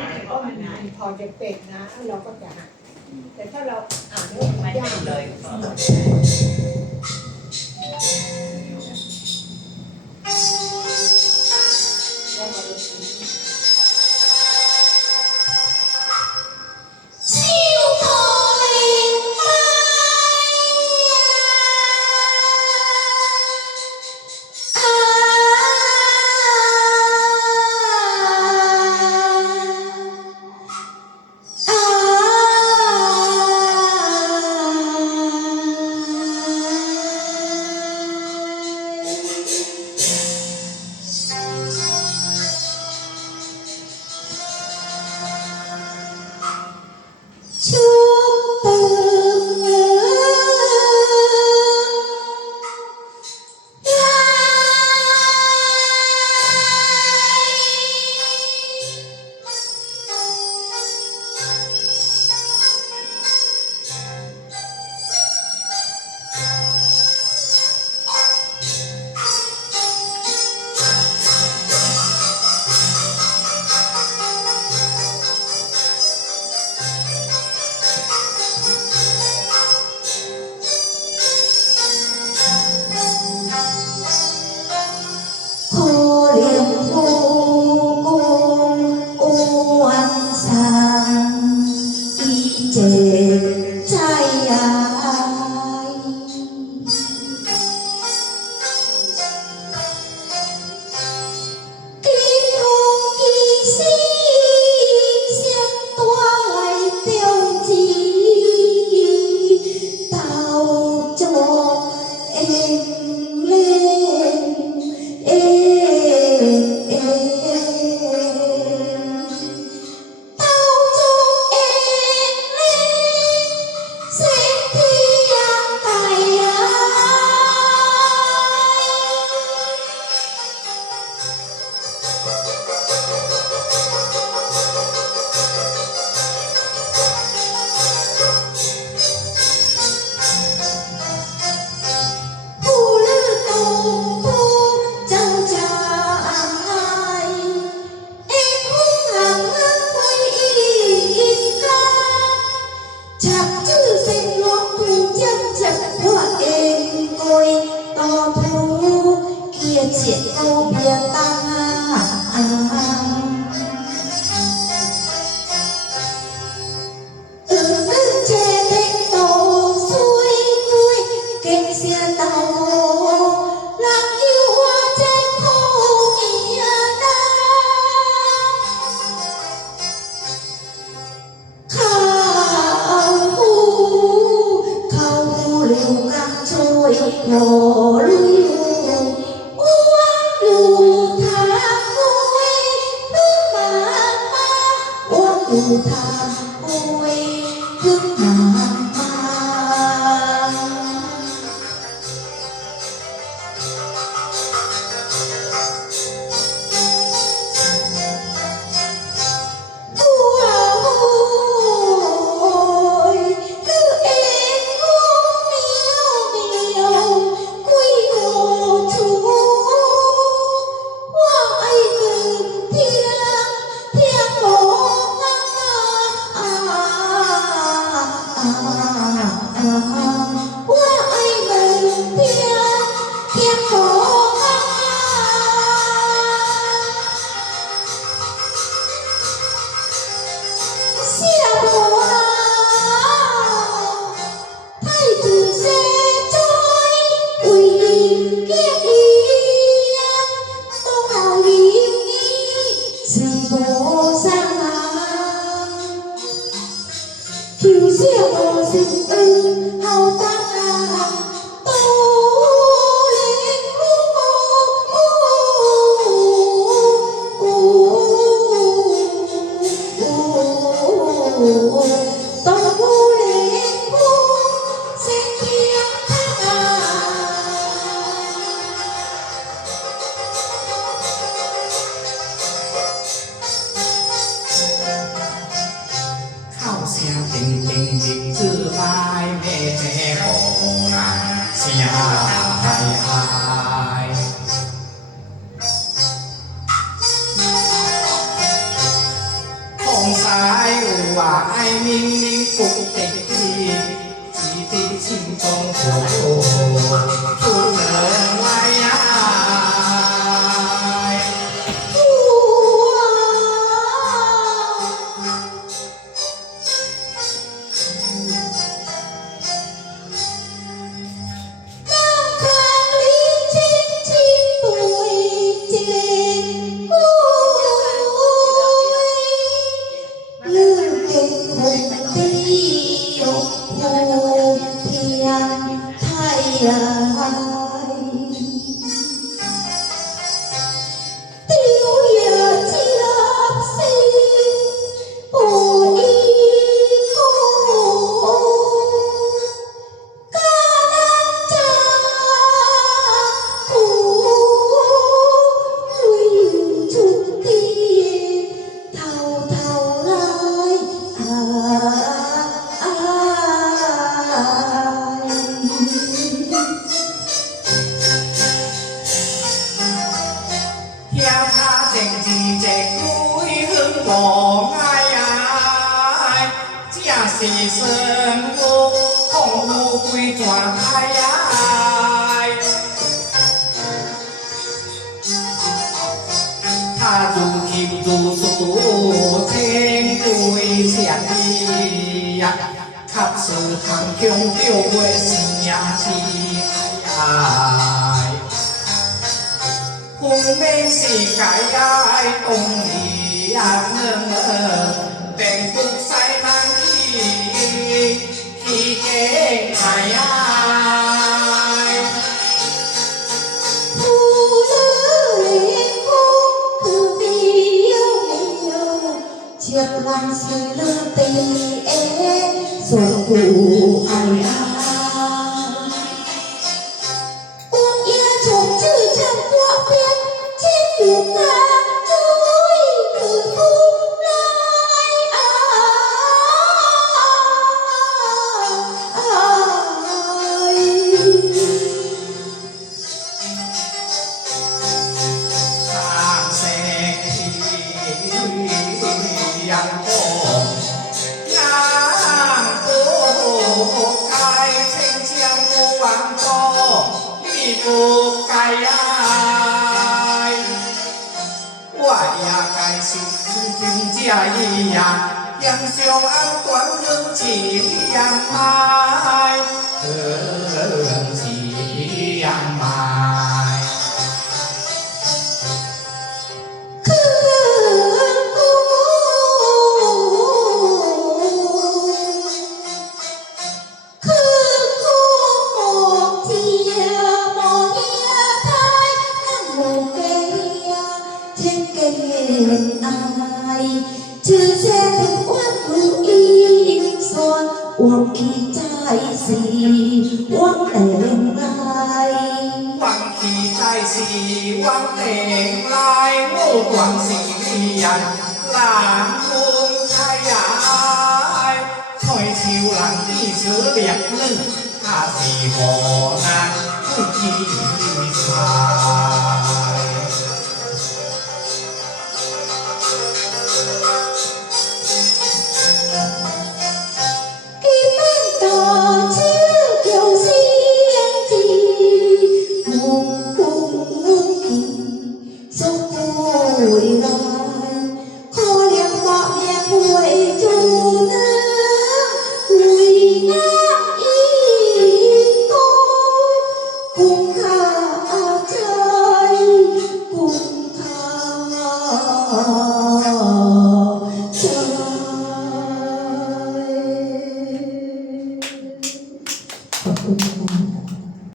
อ่านก็มันพอจะเป็นนะ เราก็จะหัดแต่ถ้าเราอ่านแล้วไม่มันยาเป็กนเลย เสียงเอาเพียงตั้งหน้า อุทาอุเวถึงทา 아, 아, 아. 아. สียหายหวาไอ้นิ่งนิ่งปุกติดทีจีติชิงตงโผล่ ภูเพียงไทย thì sơn vô không vô quy toàn ai ai tha dù kịp dù số trên tôi sẽ đi thật sự thằng kiêu kiêu quê xin nhà chi ai cùng bên xì cái ai cùng graça 不该爱，我也该是真心这意呀，让相暗断人情呀。 ณฑ์อายชื่อแท้เป็นอ้วนมืออีส่วนอ้วกขี้ใจสีอ้วกแต่งไงวังขี่ใจสีวังเองลายงูหวังสีเรียนหลางคุงชายายถอยชิวหลังที่ชื่อเรียกลึงข้าสีหอนางผู้ที่ชา